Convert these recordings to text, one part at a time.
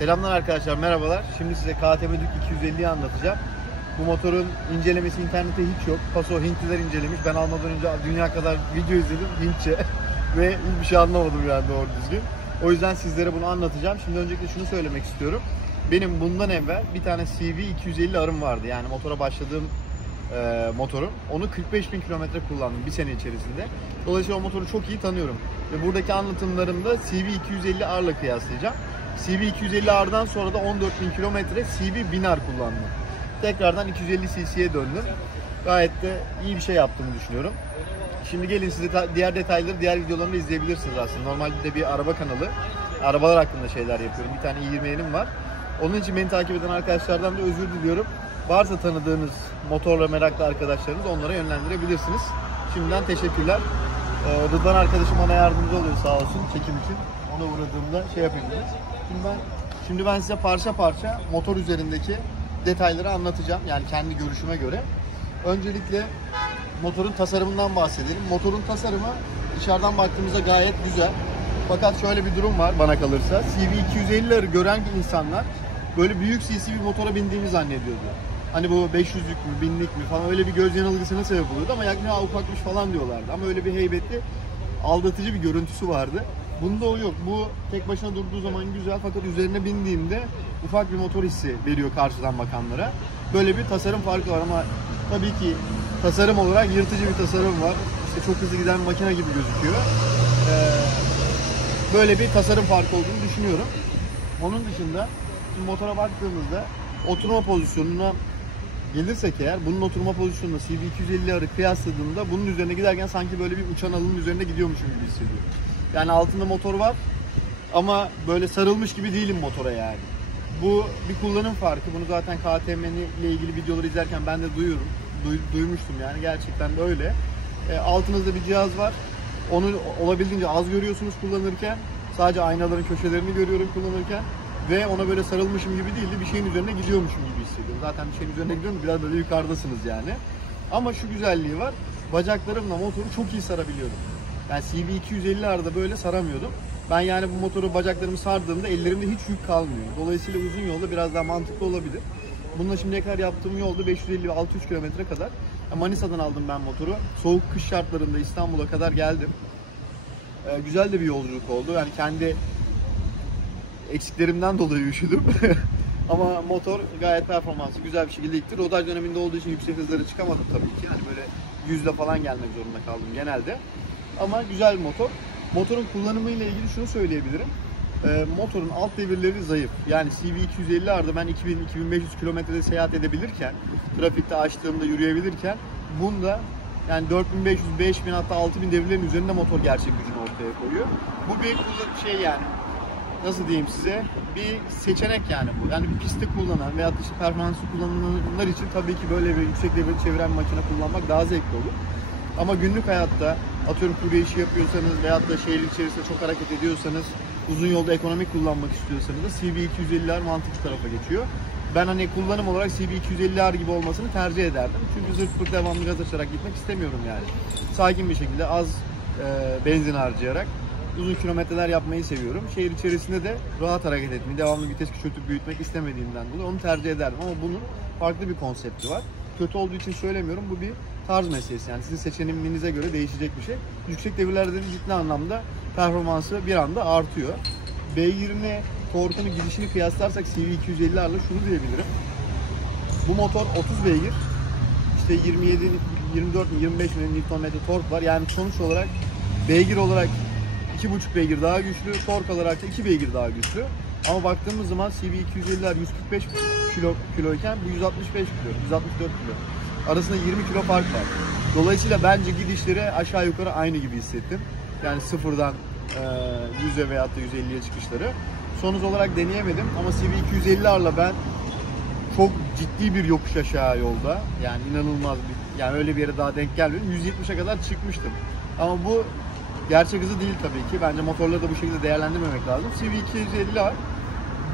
Selamlar arkadaşlar, merhabalar. Şimdi size KTM Duke 250'yi anlatacağım. Bu motorun incelemesi internette hiç yok. Paso Hintliler incelemiş. Ben almadan önce dünya kadar video izledim Hintçe ve hiçbir şey anlamadım yani doğru düzgün. O yüzden sizlere bunu anlatacağım. Şimdi öncelikle şunu söylemek istiyorum. Benim bundan evvel bir tane CV 250 arım vardı. Yani motora başladığım motorun. Onu 45.000 kilometre kullandım bir sene içerisinde. Dolayısıyla o motoru çok iyi tanıyorum. Ve buradaki anlatımlarımda CV 250 R'la kıyaslayacağım. CV 250 R'dan sonra da 14.000 kilometre CV 1000 R kullandım. Tekrardan 250 cc'ye döndüm. Gayet de iyi bir şey yaptığımı düşünüyorum. Şimdi gelin size diğer detayları diğer videolarımda izleyebilirsiniz aslında. Normalde de bir araba kanalı. Arabalar hakkında şeyler yapıyorum. Bir tane i20'nim var. Onun için beni takip eden arkadaşlardan da özür diliyorum. Varsa tanıdığınız motorla meraklı arkadaşlarınız onlara yönlendirebilirsiniz. Şimdiden teşekkürler. Rıdvan arkadaşım bana yardımcı oluyor sağ olsun çekim için. Ona uğradığımda şey yapayım dedim. Şimdi ben size parça parça motor üzerindeki detayları anlatacağım. Yani kendi görüşüme göre. Öncelikle motorun tasarımından bahsedelim. Motorun tasarımı dışarıdan baktığımızda gayet güzel. Fakat şöyle bir durum var bana kalırsa. CV 250'leri gören insanlar böyle büyük cc bir motora bindiğimi zannediyordu. Hani bu 500'lük mü, 1000'lik mi falan öyle bir göz yanılgısına sebep oluyordu ama yaklaşık ufakmış falan diyorlardı. Ama öyle bir heybetli, aldatıcı bir görüntüsü vardı. Bunda o yok. Bu tek başına durduğu zaman güzel fakat üzerine bindiğimde ufak bir motor hissi veriyor karşıdan bakanlara. Böyle bir tasarım farkı var ama tabii ki tasarım olarak yırtıcı bir tasarım var. İşte çok hızlı giden bir makine gibi gözüküyor. Böyle bir tasarım farkı olduğunu düşünüyorum. Onun dışında şimdi motora baktığımızda oturma pozisyonuna gelirsek eğer, bunun oturma pozisyonuna CV 250'leri kıyasladığımda bunun üzerine giderken sanki böyle bir uçan alının üzerine gidiyormuşum gibi hissediyorum. Yani altında motor var ama böyle sarılmış gibi değilim motora yani. Bu bir kullanım farkı. Bunu zaten KTM ile ilgili videoları izlerken ben de duymuştum yani gerçekten de öyle. Altınızda bir cihaz var. Onu olabildiğince az görüyorsunuz kullanırken. Sadece aynaların köşelerini görüyorum kullanırken. Ve ona böyle sarılmışım gibi değil de bir şeyin üzerine gidiyormuşum gibi hissediyorum. Zaten bir şeyin üzerine gidiyorum, biraz böyle yukarıdasınız yani. Ama şu güzelliği var. Bacaklarımla motoru çok iyi sarabiliyorum. Yani CV 250'lerde böyle saramıyordum. Ben yani bu motoru bacaklarımı sardığımda ellerimde hiç yük kalmıyor. Dolayısıyla uzun yolda biraz daha mantıklı olabilir. Bununla şimdiye kadar yaptığım yolda 550-600 kilometre kadar. Manisa'dan aldım ben motoru. Soğuk kış şartlarında İstanbul'a kadar geldim. Güzel de bir yolculuk oldu. Yani kendi eksiklerimden dolayı üşüdüm. Ama motor gayet performanslı, güzel bir şekilde gitti. Rodaj döneminde olduğu için yüksek hızlara çıkamadım tabii ki. Yani böyle 100'le falan gelmek zorunda kaldım genelde. Ama güzel bir motor. Motorun kullanımıyla ilgili şunu söyleyebilirim. Motorun alt devirleri zayıf. Yani CV 250'lerde ben 2000-2500 kilometrede seyahat edebilirken, trafikte açtığımda yürüyebilirken, bunda yani 4500, 5000 hatta 6000 devirlerin üzerinde motor gerçek gücünü ortaya koyuyor. Bu bir şey yani, nasıl diyeyim size, bir seçenek yani bu. Yani bir pistte kullanan veya işte performanslı kullananlar için tabii ki böyle bir yüksek devir çeviren makine kullanmak daha zevkli olur. Ama günlük hayatta atıyorum kurye işi yapıyorsanız veyahut da şehir içerisinde çok hareket ediyorsanız, uzun yolda ekonomik kullanmak istiyorsanız da CV 250'ler mantıklı tarafa geçiyor. Ben hani kullanım olarak CV 250'ler gibi olmasını tercih ederdim. Çünkü zırt pırt devamlı gaz açarak gitmek istemiyorum yani. Sakin bir şekilde az benzin harcayarak uzun kilometreler yapmayı seviyorum. Şehir içerisinde de rahat hareket etmeyi, devamlı vites küçültüp büyütmek istemediğimden dolayı onu tercih ederdim. Ama bunun farklı bir konsepti var. Kötü olduğu için söylemiyorum. Bu bir tarz meselesi. Yani sizin seçeneğinize göre değişecek bir şey. Yüksek devirlerde de ciddi anlamda performansı bir anda artıyor. Beygirine, torkunu, gidişini kıyaslarsak CV 250'lerle şunu diyebilirim. Bu motor 30 beygir. İşte 27, 24, 25 Nm tork var. Yani sonuç olarak beygir olarak 2,5 beygir daha güçlü, tork olarak da 2 beygir daha güçlü. Ama baktığımız zaman CV 250'ler 145 kiloyken bu 165 kilo, 164 kilo. Arasında 20 kilo fark var. Dolayısıyla bence gidişleri aşağı yukarı aynı gibi hissettim. Yani sıfırdan 100'e veyahut da 150'ye çıkışları. Sonuç olarak deneyemedim ama CV 250'lerle ben çok ciddi bir yokuş aşağı yolda. Yani inanılmaz bir, yani öyle bir yere daha denk gelmedim. 170'e kadar çıkmıştım. Ama bu gerçek hızı değil tabii ki. Bence motorları da bu şekilde değerlendirmemek lazım. CV 250'ler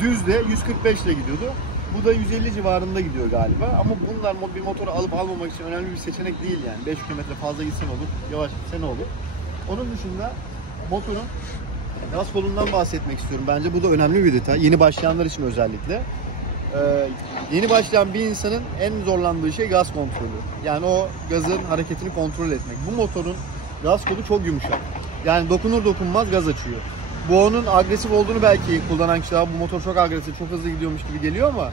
düzde 145 ile gidiyordu. Bu da 150 civarında gidiyor galiba. Ama bunlar bir motoru alıp almamak için önemli bir seçenek değil yani. 5 km fazla gitsen olur, yavaş gitsen olur. Onun dışında motorun Gaz kolundan bahsetmek istiyorum. Bence bu da önemli bir detay. Yeni başlayanlar için özellikle. Yeni başlayan bir insanın en zorlandığı şey gaz kontrolü. Yani o gazın hareketini kontrol etmek. Bu motorun gaz kolu çok yumuşak. Yani dokunur dokunmaz gaz açıyor. Bu onun agresif olduğunu belki kullanan kişiler, bu motor çok agresif, çok hızlı gidiyormuş gibi geliyor ama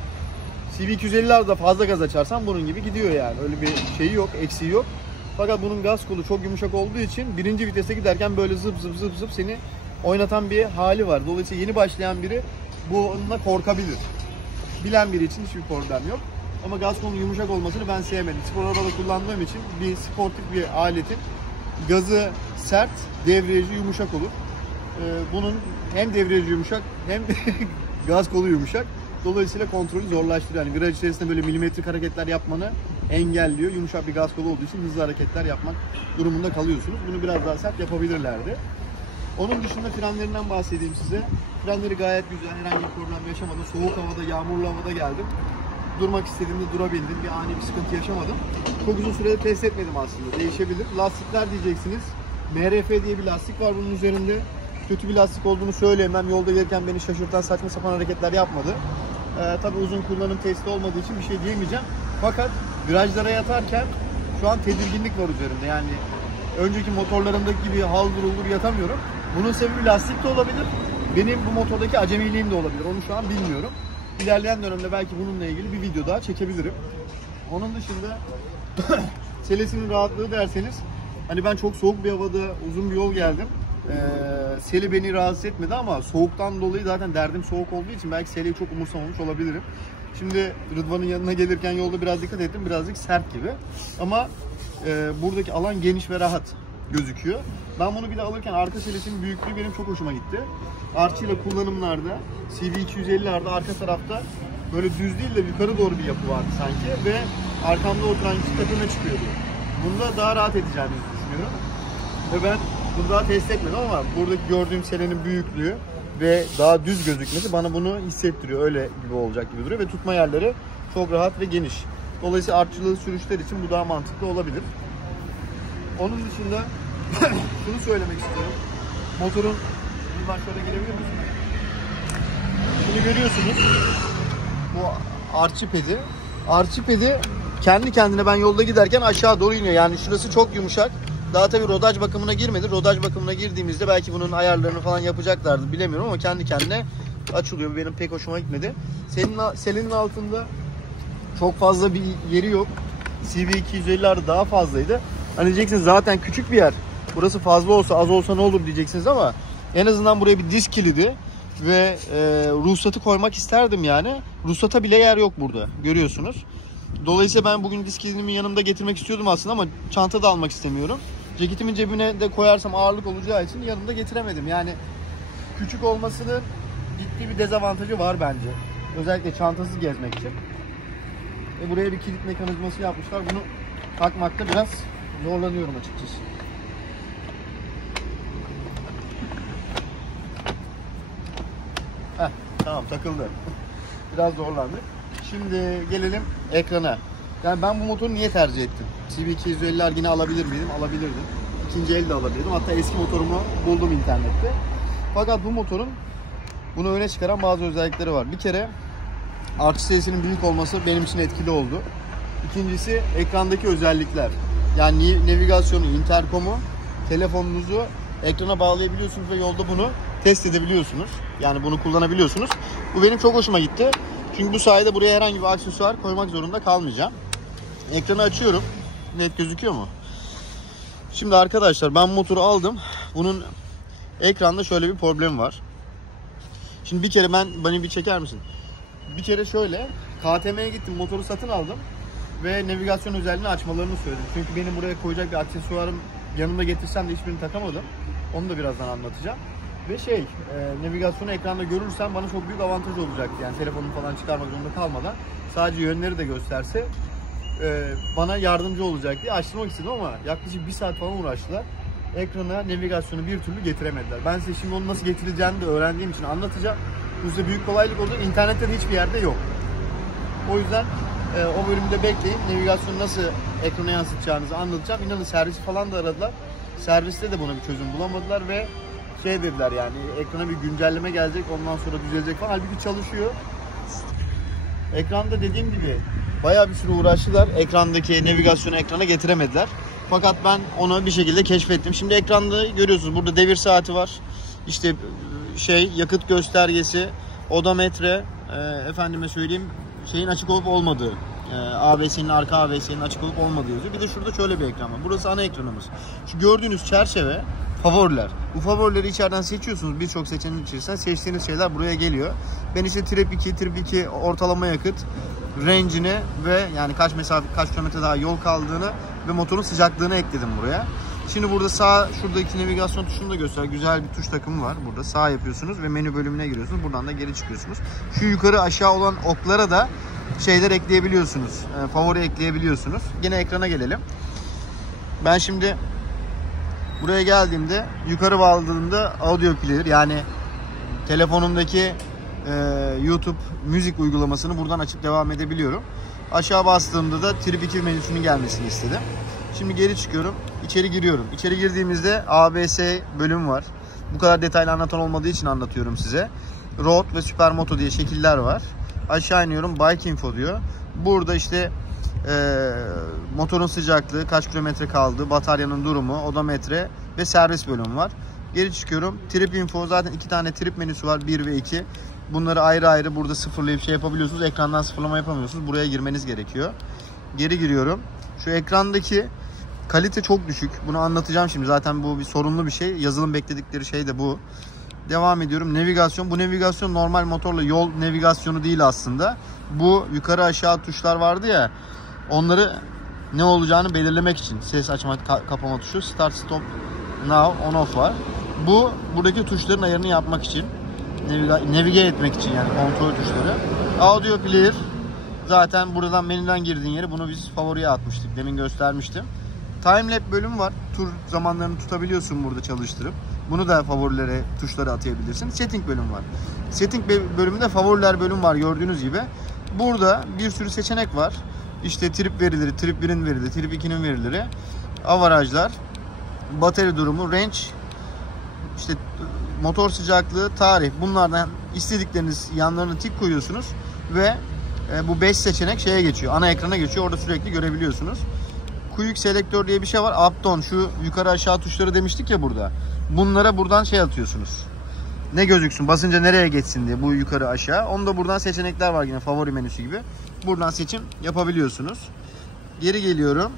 CV250'lerde fazla gaz açarsan bunun gibi gidiyor yani. Öyle bir şeyi yok, eksiği yok. Fakat bunun gaz kolu çok yumuşak olduğu için birinci vitese giderken böyle zıp zıp zıp zıp seni oynatan bir hali var. Dolayısıyla yeni başlayan biri bununla korkabilir. Bilen biri için hiçbir problem yok. Ama gaz kolunun yumuşak olmasını ben sevmedim. Spor arabada kullandığım için bir sportif bir aletin gazı sert, devriyeci yumuşak olur. Bunun hem devriyeci yumuşak hem gaz kolu yumuşak. Dolayısıyla kontrolü zorlaştırıyor. Yani viraj içerisinde böyle milimetrik hareketler yapmanı engelliyor. Yumuşak bir gaz kolu olduğu için hızlı hareketler yapmak durumunda kalıyorsunuz. Bunu biraz daha sert yapabilirlerdi. Onun dışında frenlerinden bahsedeyim size. Frenleri gayet güzel, herhangi bir problem yaşamadım. Soğuk havada, yağmurlu havada geldim. Durmak istediğimde durabildim. Bir ani bir sıkıntı yaşamadım. Çok uzun sürede test etmedim aslında. Değişebilir. Lastikler diyeceksiniz. MRF diye bir lastik var bunun üzerinde. Kötü bir lastik olduğunu söyleyemem. Yolda gelirken beni şaşırtan saçma sapan hareketler yapmadı. Tabii uzun kullanım testi olmadığı için bir şey diyemeyeceğim. Fakat virajlara yatarken şu an tedirginlik var üzerinde. Yani önceki motorlarımdaki gibi haldır uldur yatamıyorum. Bunun sebebi lastik de olabilir. Benim bu motordaki acemiliğim de olabilir. Onu şu an bilmiyorum. İlerleyen dönemde belki bununla ilgili bir video daha çekebilirim. Onun dışında selesinin rahatlığı derseniz, hani ben çok soğuk bir havada uzun bir yol geldim. Sele beni rahatsız etmedi ama soğuktan dolayı zaten derdim soğuk olduğu için belki seleyi çok umursamamış olabilirim. Şimdi Rıdvan'ın yanına gelirken yolda biraz dikkat ettim, birazcık sert gibi. Ama buradaki alan geniş ve rahat gözüküyor. Ben bunu bir de alırken arka selesinin büyüklüğü benim çok hoşuma gitti. Arçı ile kullanımlarda CV250'lerde arka tarafta böyle düz değil de yukarı doğru bir yapı vardı sanki ve arkamda oturan kişi tepeme çıkıyordu. Bunda daha rahat edeceğimi düşünüyorum. Ve ben bunu daha test etmedim ama buradaki gördüğüm selenin büyüklüğü ve daha düz gözükmesi bana bunu hissettiriyor. Öyle gibi olacak gibi duruyor ve tutma yerleri çok rahat ve geniş. Dolayısıyla artçılı sürüşler için bu daha mantıklı olabilir. Onun dışında şunu söylemek istiyorum. Motorun, buradan şöyle gelebilir misiniz? Şimdi görüyorsunuz bu arçı pedi. Arçı pedi kendi kendine ben yolda giderken aşağı doğru iniyor. Yani şurası çok yumuşak. Daha tabii rodaj bakımına girmedi. Rodaj bakımına girdiğimizde belki bunun ayarlarını falan yapacaklardı. Bilemiyorum ama kendi kendine açılıyor. Benim pek hoşuma gitmedi. Selenin altında çok fazla bir yeri yok. CV250'lerde daha fazlaydı. Hani diyeceksiniz zaten küçük bir yer. Burası fazla olsa az olsa ne olur diyeceksiniz ama en azından buraya bir disk kilidi ve ruhsatı koymak isterdim yani. Ruhsata bile yer yok burada. Görüyorsunuz. Dolayısıyla ben bugün disk kilidimi yanımda getirmek istiyordum aslında ama çanta da almak istemiyorum. Ceketimin cebine de koyarsam ağırlık olacağı için yanımda getiremedim. Yani küçük olmasının ciddi bir dezavantajı var bence. Özellikle çantasız gezmek için. Ve buraya bir kilit mekanizması yapmışlar. Bunu takmakta biraz zorlanıyorum açıkçası. Tamam, takıldı. Biraz zorlandık. Şimdi gelelim ekrana. Yani ben bu motoru niye tercih ettim? CV250'ler yine alabilir miydim? Alabilirdim. İkinci el de alabilirdim. Hatta eski motorumu buldum internette. Fakat bu motorun bunu öne çıkaran bazı özellikleri var. Bir kere artçı sayısının büyük olması benim için etkili oldu. İkincisi ekrandaki özellikler. Yani navigasyonu, interkomu, telefonunuzu ekrana bağlayabiliyorsunuz ve yolda bunu test edebiliyorsunuz. Yani bunu kullanabiliyorsunuz. Bu benim çok hoşuma gitti. Çünkü bu sayede buraya herhangi bir aksesuar koymak zorunda kalmayacağım. Ekranı açıyorum. Net gözüküyor mu? Şimdi arkadaşlar ben motoru aldım. Bunun ekranda şöyle bir problem var. Şimdi bir kere beni bir çeker misin? Bir kere şöyle KTM'ye gittim, motoru satın aldım ve navigasyon özelliğini açmalarını söyledim. Çünkü benim buraya koyacak bir aksesuarım yanımda getirsem de hiçbirini takamadım. Onu da birazdan anlatacağım. Ve navigasyonu ekranda görürsem bana çok büyük avantaj olacaktı. Yani telefonumu falan çıkarmak zorunda kalmadan sadece yönleri de gösterse bana yardımcı olacak diye açtırmak istedim ama yaklaşık 1 saat falan uğraştılar. Ekrana navigasyonu bir türlü getiremediler. Ben size şimdi onu nasıl getireceğini de öğrendiğim için anlatacağım. Bu size büyük kolaylık oldu. İnternette de hiçbir yerde yok. O yüzden o bölümde bekleyin. Navigasyonu nasıl ekrana yansıtacağınızı anlatacağım. İnanın servisi falan da aradılar. Serviste de buna bir çözüm bulamadılar ve şey dediler yani ekrana bir güncelleme gelecek, ondan sonra düzelecek falan. Halbuki çalışıyor. Ekranda dediğim gibi bayağı bir süre uğraştılar. Ekrandaki navigasyonu ekrana getiremediler. Fakat ben onu bir şekilde keşfettim. Şimdi ekranda görüyorsunuz, burada devir saati var. İşte yakıt göstergesi, odometre, efendime söyleyeyim şeyin açık olup olmadığı, ABS'nin, arka ABS'nin açık olup olmadığı yazıyor. Bir de şurada şöyle bir ekran var. Burası ana ekranımız. Şu gördüğünüz çerçeve favoriler. Bu favorileri içeriden seçiyorsunuz. Birçok seçeneğin içerisinden seçtiğiniz şeyler buraya geliyor. Ben işte Trip 2 ortalama yakıt, range'ini ve yani kaç kilometre daha yol kaldığını ve motorun sıcaklığını ekledim buraya. Şimdi burada şuradaki navigasyon tuşunu da göster. Güzel bir tuş takımı var. Burada sağ yapıyorsunuz ve menü bölümüne giriyorsunuz. Buradan da geri çıkıyorsunuz. Şu yukarı aşağı olan oklara da şeyler ekleyebiliyorsunuz. Favori ekleyebiliyorsunuz. Yine ekrana gelelim. Ben şimdi buraya geldiğimde yukarı bağladığımda audio player yani telefonumdaki YouTube müzik uygulamasını buradan açıp devam edebiliyorum. Aşağı bastığımda da Trip 2 menüsünün gelmesini istedim. Şimdi geri çıkıyorum. İçeri giriyorum. İçeri girdiğimizde ABS bölüm var. Bu kadar detaylı anlatan olmadığı için anlatıyorum size. Road ve Supermoto diye şekiller var. Aşağı iniyorum. Bike Info diyor. Burada işte motorun sıcaklığı, kaç kilometre kaldı, bataryanın durumu, odometre ve servis bölümü var. Geri çıkıyorum. Trip Info, zaten 2 tane trip menüsü var. 1 ve 2. Bunları ayrı ayrı burada sıfırlayıp şey yapabiliyorsunuz. Ekrandan sıfırlama yapamıyorsunuz. Buraya girmeniz gerekiyor. Geri giriyorum. Şu ekrandaki kalite çok düşük. Bunu anlatacağım şimdi. Zaten bu bir sorunlu bir şey. Yazılım bekledikleri şey de bu. Devam ediyorum. Navigasyon. Bu navigasyon normal motorla yol navigasyonu değil aslında. Bu yukarı aşağı tuşlar vardı ya. Onları ne olacağını belirlemek için. Ses açma kapama tuşu. Start, stop, now, on, off var. Bu buradaki tuşların ayarını yapmak için. Navigate etmek için yani kontrol tuşları. Audio player. Zaten buradan menüden girdiğin yeri, bunu biz favoriye atmıştık. Demin göstermiştim. Timelapse bölümü var. Tur zamanlarını tutabiliyorsun burada çalıştırıp. Bunu da favorilere, tuşlara atayabilirsin. Setting bölümü var. Setting bölümünde favoriler bölüm var gördüğünüz gibi. Burada bir sürü seçenek var. İşte trip verileri, trip 1'in verileri, trip 2'nin verileri, avarajlar, batarya durumu, range, işte motor sıcaklığı, tarih. Bunlardan istedikleriniz yanlarına tik koyuyorsunuz ve bu 5 seçenek şeye geçiyor. Ana ekrana geçiyor. Orada sürekli görebiliyorsunuz. Quick Selector diye bir şey var. Up down, şu yukarı aşağı tuşları demiştik ya burada. Bunlara buradan şey atıyorsunuz. Ne gözüksün, basınca nereye geçsin diye, bu yukarı aşağı. Onda buradan seçenekler var yine favori menüsü gibi. Buradan seçim yapabiliyorsunuz. Geri geliyorum.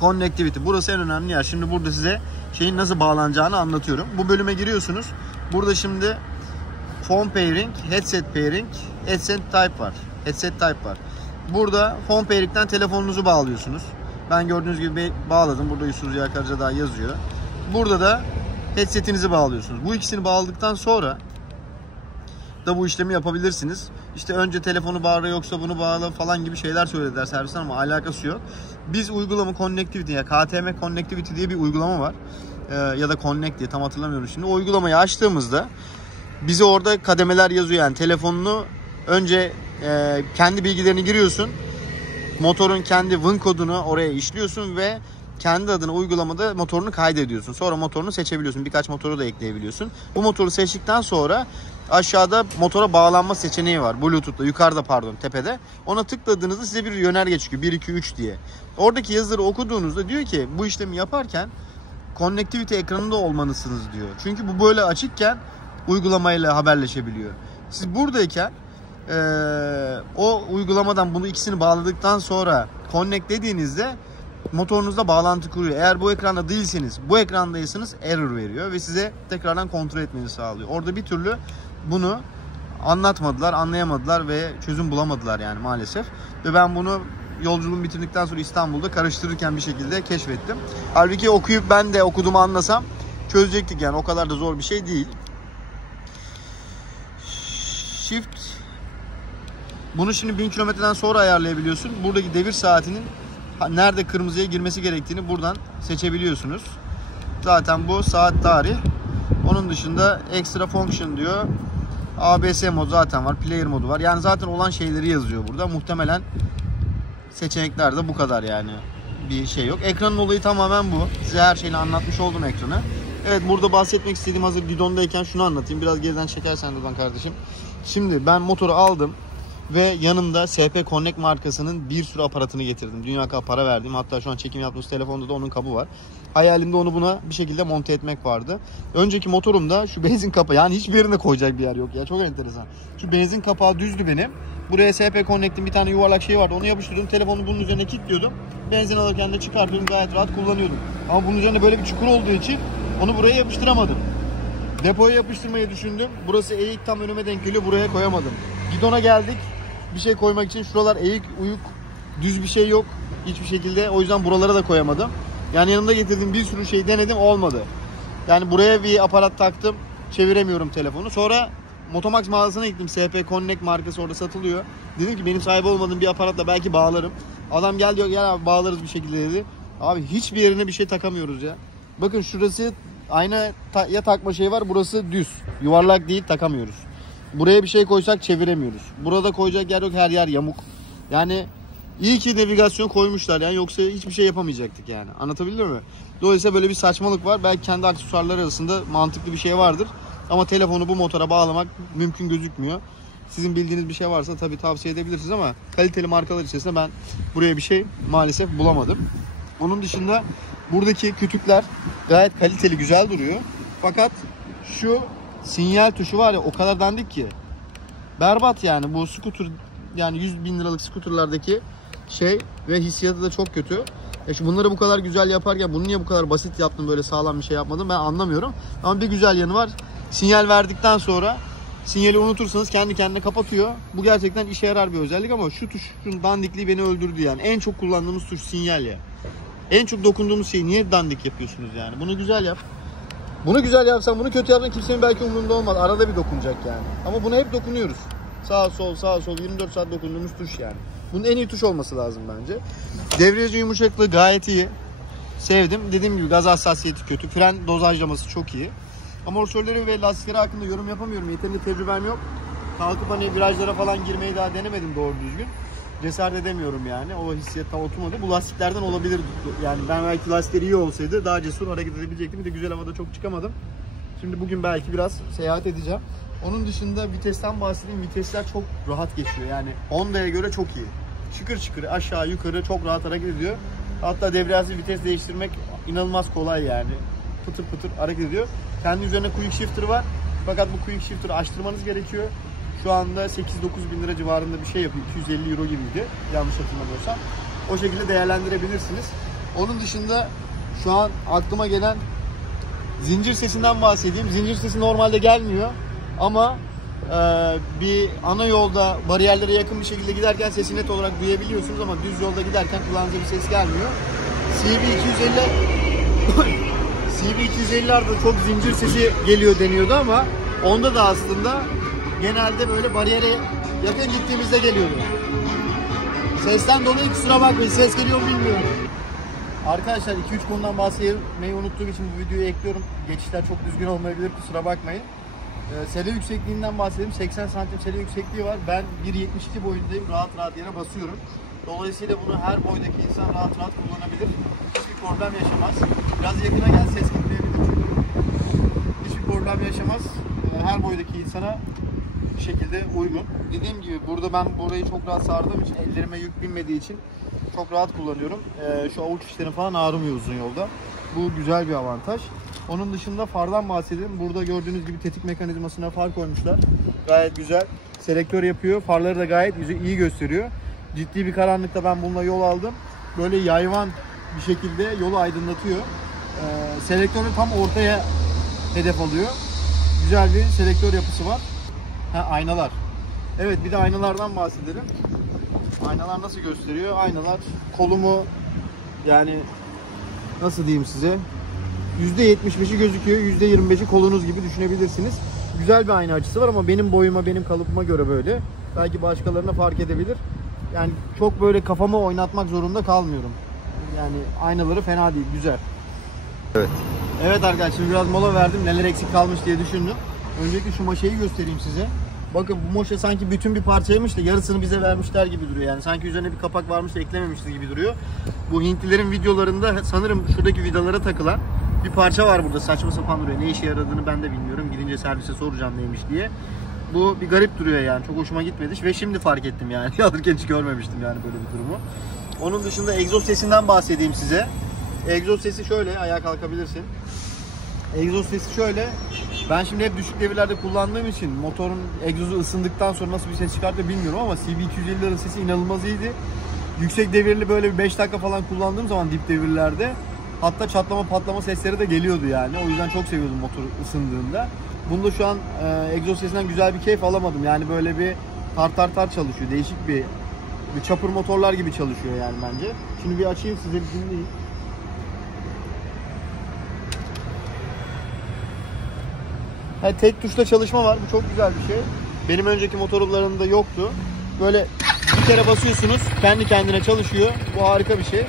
Connectivity. Burası en önemli yer. Şimdi burada size şeyin nasıl bağlanacağını anlatıyorum. Bu bölüme giriyorsunuz. Burada şimdi phone pairing, headset pairing, headset type var. Headset type var. Burada phone pairing'den telefonunuzu bağlıyorsunuz. Ben gördüğünüz gibi bağladım. Burada Yusuf Ziya Karacadağ yazıyor. Burada da headsetinizi bağlıyorsunuz. Bu ikisini bağladıktan sonra da bu işlemi yapabilirsiniz. İşte önce telefonu bağla, yoksa bunu bağla falan gibi şeyler söylediler servisten ama alakası yok. Biz uygulama Connectivity, ya KTM Connectivity diye bir uygulama var. Ya da Connect diye, tam hatırlamıyorum şimdi. O uygulamayı açtığımızda bize orada kademeler yazıyor. Yani telefonunu önce kendi bilgilerini giriyorsun. Motorun kendi VIN kodunu oraya işliyorsun ve kendi adına uygulamada motorunu kaydediyorsun. Sonra motorunu seçebiliyorsun. Birkaç motoru da ekleyebiliyorsun. Bu motoru seçtikten sonra aşağıda motora bağlanma seçeneği var. Bluetooth'ta, yukarıda pardon, tepede. Ona tıkladığınızda size bir yönerge çıkıyor. 1, 2, 3 diye. Oradaki yazıları okuduğunuzda diyor ki bu işlemi yaparken Connectivity ekranında olmalısınız diyor. Çünkü bu böyle açıkken uygulamayla haberleşebiliyor. Siz buradayken o uygulamadan bunu ikisini bağladıktan sonra Connect dediğinizde motorunuzda bağlantı kuruyor. Eğer bu ekranda değilseniz, bu ekrandaysanız error veriyor ve size tekrardan kontrol etmenizi sağlıyor. Orada bir türlü bunu anlatmadılar, anlayamadılar ve çözüm bulamadılar yani maalesef. Ve ben bunu yolculuğumu bitirdikten sonra İstanbul'da karıştırırken bir şekilde keşfettim. Halbuki okuyup ben de okuduğumu anlasam çözecektik yani, o kadar da zor bir şey değil. Shift. Bunu şimdi 1000 kilometreden sonra ayarlayabiliyorsun. Buradaki devir saatinin nerede kırmızıya girmesi gerektiğini buradan seçebiliyorsunuz. Zaten bu saat, tarih. Onun dışında extra function diyor. ABS modu zaten var. Player modu var. Yani zaten olan şeyleri yazıyor burada. Muhtemelen seçenekler de bu kadar yani. Bir şey yok. Ekranın olayı tamamen bu. Size her şeyini anlatmış oldum ekranı. Evet, burada bahsetmek istediğim hazır gidondayken şunu anlatayım. Biraz geriden çekersen lütfen kardeşim. Şimdi ben motoru aldım ve yanımda SP Connect markasının bir sürü aparatını getirdim. Dünya kadar para verdim. Hatta şu an çekim yaptığımız telefonda da onun kabı var. Hayalimde onu buna bir şekilde monte etmek vardı. Önceki motorumda şu benzin kapağı, yani hiçbir yerine koyacak bir yer yok ya, çok enteresan. Şu benzin kapağı düzdü benim. Buraya SP Connect'in bir tane yuvarlak şeyi vardı. Onu yapıştırdım. Telefonu bunun üzerine kilitliyordum. Benzin alırken de çıkartıyordum. Gayet rahat kullanıyordum. Ama bunun üzerinde böyle bir çukur olduğu için onu buraya yapıştıramadım. Depoya yapıştırmayı düşündüm. Burası eğik, tam önüme denk geliyor. Buraya koyamadım. Gidona geldik. Bir şey koymak için şuralar eğik, uyuk, düz bir şey yok hiçbir şekilde. O yüzden buralara da koyamadım. Yani yanımda getirdiğim bir sürü şey denedim, olmadı. Yani buraya bir aparat taktım. Çeviremiyorum telefonu. Sonra Motomax mağazasına gittim. SP Connect markası orada satılıyor. Dedim ki benim sahibi olmadığım bir aparatla belki bağlarım. Adam geldi, diyor gel abi bağlarız bir şekilde dedi. Abi hiçbir yerine bir şey takamıyoruz ya. Bakın şurası ayna ya takma şey var. Burası düz. Yuvarlak değil, takamıyoruz. Buraya bir şey koysak çeviremiyoruz. Burada koyacak yer yok, her yer yamuk. Yani iyi ki navigasyon koymuşlar yani, yoksa hiçbir şey yapamayacaktık yani. Anlatabildim mi? Dolayısıyla böyle bir saçmalık var. Belki kendi aksesuarları arasında mantıklı bir şey vardır. Ama telefonu bu motora bağlamak mümkün gözükmüyor. Sizin bildiğiniz bir şey varsa tabii tavsiye edebilirsiniz ama kaliteli markalar içerisinde ben buraya bir şey maalesef bulamadım. Onun dışında buradaki kütükler gayet kaliteli, güzel duruyor. Fakat şu sinyal tuşu var ya, o kadar dandik ki. Berbat yani, bu scooter yani 100.000 liralık scooterlardaki şey ve hissiyatı da çok kötü. Bunları bu kadar güzel yaparken bunu niye bu kadar basit yaptım, böyle sağlam bir şey yapmadım ben anlamıyorum. Ama bir güzel yanı var. Sinyal verdikten sonra sinyali unutursanız kendi kendine kapatıyor. Bu gerçekten işe yarar bir özellik ama şu tuşun dandikliği beni öldürdü yani. En çok kullandığımız tuş sinyal ya. En çok dokunduğumuz şeyi niye dandik yapıyorsunuz yani? Bunu güzel yap. Bunu güzel yapsan, bunu kötü yapsan kimsenin belki umurunda olmaz. Arada bir dokunacak yani. Ama buna hep dokunuyoruz. Sağ sol sağ sol 24 saat dokunduğumuz tuş yani. Bunun en iyi tuş olması lazım bence. Debriyajın yumuşaklığı gayet iyi. Sevdim. Dediğim gibi gaz hassasiyeti kötü. Fren dozajlaması çok iyi. Amortisörleri ve lastikleri hakkında yorum yapamıyorum. Yeterince tecrübem yok. Kalkıp hani virajlara falan girmeyi daha denemedim doğru düzgün. Cesaret edemiyorum yani. O hissiyat tam oturmadı. Bu lastiklerden olabilir. Yani ben belki lastikleri iyi olsaydı daha cesur hareket edebilecektim. Bir de güzel havada çok çıkamadım. Şimdi bugün belki biraz seyahat edeceğim. Onun dışında vitesten bahsedeyim. Vitesler çok rahat geçiyor. Yani Honda'ya göre çok iyi. Çıkır çıkır aşağı yukarı çok rahat hareket ediyor. Hatta debriyajlı vites değiştirmek inanılmaz kolay yani. Pıtır pıtır hareket ediyor. Kendi üzerine quick shifter var. Fakat bu quick shifter'ı açtırmanız gerekiyor. Şu anda 8-9 bin lira civarında bir şey yapıyor. 250 euro gibiydi. Yanlış hatırlamıyorsam. O şekilde değerlendirebilirsiniz. Onun dışında şu an aklıma gelen zincir sesinden bahsedeyim. Zincir sesi normalde gelmiyor. Ama bir ana yolda bariyerlere yakın bir şekilde giderken sesi net olarak duyabiliyorsunuz ama düz yolda giderken kulağınıza bir ses gelmiyor. CB250'lerde çok zincir sesi geliyor deniyordu ama onda da aslında genelde böyle bariyere yakın gittiğimizde geliyordu. Sesten dolayı kusura bakmayın, ses geliyor mu bilmiyorum. Arkadaşlar 2-3 konudan bahsetmeyi unuttuğum için bu videoyu ekliyorum. Geçişler çok düzgün olmayabilir, kusura bakmayın. Sele yüksekliğinden bahsedelim. 80 santim sele yüksekliği var. Ben 1.72 boyundayım. Rahat rahat yere basıyorum. Dolayısıyla bunu her boydaki insan rahat rahat kullanabilir. Hiçbir problem yaşamaz. Biraz yakına gel, ses gitmeyebilir çünkü. Hiçbir problem yaşamaz. Her boydaki insana bir şekilde uygun. Dediğim gibi burada ben burayı çok rahat sardığım için, ellerime yük binmediği için çok rahat kullanıyorum. Şu avuç işlerim falan ağrımıyor uzun yolda. Bu güzel bir avantaj. Onun dışında fardan bahsedelim. Burada gördüğünüz gibi tetik mekanizmasına far koymuşlar. Gayet güzel. Selektör yapıyor. Farları da gayet iyi gösteriyor. Ciddi bir karanlıkta ben bununla yol aldım. Böyle yayvan bir şekilde yolu aydınlatıyor. Selektörü tam ortaya hedef alıyor. Güzel bir selektör yapısı var. Aynalar. Evet, bir de aynalardan bahsedelim. Aynalar nasıl gösteriyor? Aynalar kolumu, yani nasıl diyeyim size, %75'i gözüküyor, %25'i kolunuz gibi düşünebilirsiniz. Güzel bir ayna açısı var ama benim boyuma, benim kalıbıma göre böyle. Belki başkalarına fark edebilir. Yani çok böyle kafamı oynatmak zorunda kalmıyorum. Yani aynaları fena değil, güzel. Evet. Evet arkadaşlar, şimdi biraz mola verdim. Neler eksik kalmış diye düşündüm. Öncelikle şu maşayı göstereyim size. Bakın bu moşa sanki bütün bir parçaymış da yarısını bize vermişler gibi duruyor. Yani sanki üzerine bir kapak varmış da eklememişiz gibi duruyor. Bu Hintlilerin videolarında sanırım şuradaki vidalara takılan Bir parça var burada saçma sapan duruyor. Ne işe yaradığını ben de bilmiyorum. Gidince servise soracağım neymiş diye. Bu bir garip duruyor yani. Çok hoşuma gitmedi. Ve şimdi fark ettim yani. Alırken hiç görmemiştim yani böyle bir durumu. Onun dışında egzoz sesinden bahsedeyim size. Egzoz sesi şöyle. Ayağa kalkabilirsin. Egzoz sesi şöyle. Ben şimdi hep düşük devirlerde kullandığım için motorun egzozu ısındıktan sonra nasıl bir ses çıkartıyor bilmiyorum ama CB250'lerin sesi inanılmaz iyiydi. Yüksek devirli böyle bir 5 dakika falan kullandığım zaman dip devirlerde hatta çatlama patlama sesleri de geliyordu yani. O yüzden çok seviyordum motoru ısındığında. Bunda şu an egzoz sesinden güzel bir keyif alamadım. Yani böyle bir tar çalışıyor. Değişik bir chopper motorlar gibi çalışıyor yani bence. Şimdi bir açayım size bir dinleyin. Tek tuşla çalışma var. Bu çok güzel bir şey. Benim önceki motorlarımda yoktu. Böyle bir kere basıyorsunuz, kendi kendine çalışıyor. Bu harika bir şey.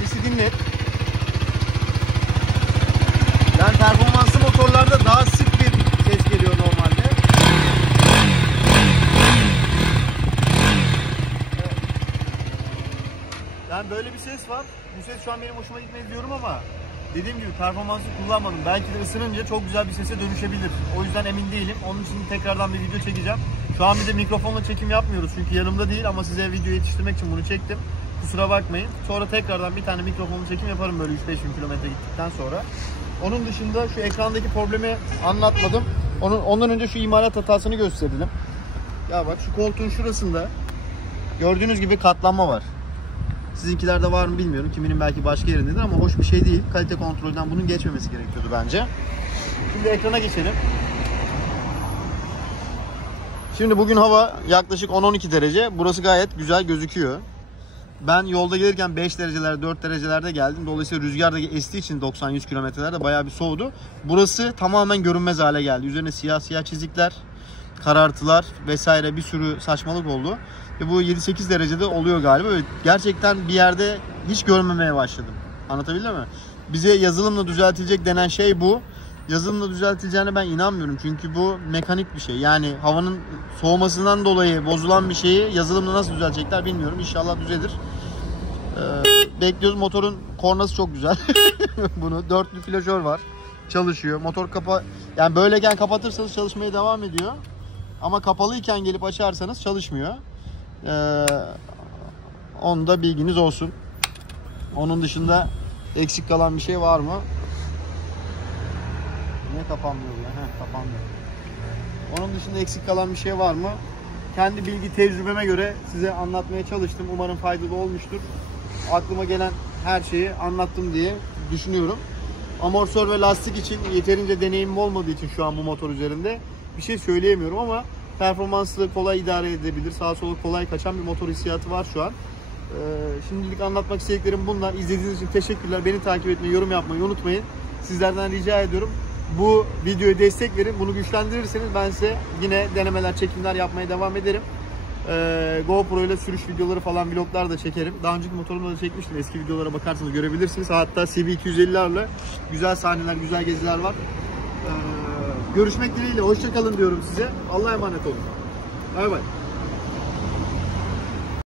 Sesi dinlet. Yani performanslı motorlarda daha sık bir ses geliyor normalde. Evet. Yani böyle bir ses var. Bu ses şu an benim hoşuma gitmedi diyorum ama dediğim gibi performansı kullanmadım. Belki de ısınınca çok güzel bir sese dönüşebilir. O yüzden emin değilim. Onun için tekrardan bir video çekeceğim. Şu an bir de mikrofonla çekim yapmıyoruz çünkü yanımda değil ama size video yetiştirmek için bunu çektim. Kusura bakmayın. Sonra tekrardan bir tane mikrofonla çekim yaparım böyle 3-5 bin kilometre gittikten sonra. Onun dışında şu ekrandaki problemi anlatmadım. Ondan önce şu imalat hatasını gösterelim. Ya bak şu koltuğun şurasında gördüğünüz gibi katlanma var. Sizinkilerde var mı bilmiyorum. Kiminin belki başka yerindedir ama hoş bir şey değil. Kalite kontrolden bunun geçmemesi gerekiyordu bence. Şimdi ekrana geçelim. Şimdi bugün hava yaklaşık 10-12 derece. Burası gayet güzel gözüküyor. Ben yolda gelirken 5 derecelerde 4 derecelerde geldim. Dolayısıyla rüzgar da estiği için 90-100 kilometrelerde bayağı bir soğudu. Burası tamamen görünmez hale geldi. Üzerine siyah siyah çizikler, karartılar vesaire bir sürü saçmalık oldu. Ve bu 7-8 derecede oluyor galiba. Ve gerçekten bir yerde hiç görmemeye başladım. Anlatabildim mi? Bize yazılımla düzeltilecek denen şey bu. Yazılımla düzeltileceğine ben inanmıyorum. Çünkü bu mekanik bir şey. Yani havanın soğumasından dolayı bozulan bir şeyi yazılımla nasıl düzelecekler bilmiyorum. İnşallah düzelir. Bekliyoruz. Motorun kornası çok güzel. Bunu dörtlü flaşör var. Çalışıyor. Motor yani böyleyken kapatırsanız çalışmaya devam ediyor. Ama kapalıyken gelip açarsanız çalışmıyor. Onun da bilginiz olsun. Onun dışında eksik kalan bir şey var mı? Niye kapanmıyor bu ya? Kapanmıyor. Onun dışında eksik kalan bir şey var mı? Kendi bilgi tecrübeme göre size anlatmaya çalıştım. Umarım faydalı olmuştur. Aklıma gelen her şeyi anlattım diye düşünüyorum. Amortisör ve lastik için yeterince deneyimim olmadığı için şu an bu motor üzerinde bir şey söyleyemiyorum ama performanslı, kolay idare edebilir, sağa sola kolay kaçan bir motor hissiyatı var şu an. Şimdilik anlatmak istediklerim bunlar. İzlediğiniz için teşekkürler. Beni takip etmeyi, yorum yapmayı unutmayın. Sizlerden rica ediyorum. Bu videoya destek verin. Bunu güçlendirirseniz ben size yine denemeler, çekimler yapmaya devam ederim. GoPro ile sürüş videoları falan, vloglar da çekerim. Daha önceki motorumda da çekmiştim. Eski videolara bakarsanız görebilirsiniz. Hatta CB250'lerle güzel sahneler, güzel geziler var. Görüşmek dileğiyle. Hoşça kalın diyorum size. Allah'a emanet olun. Bay bay.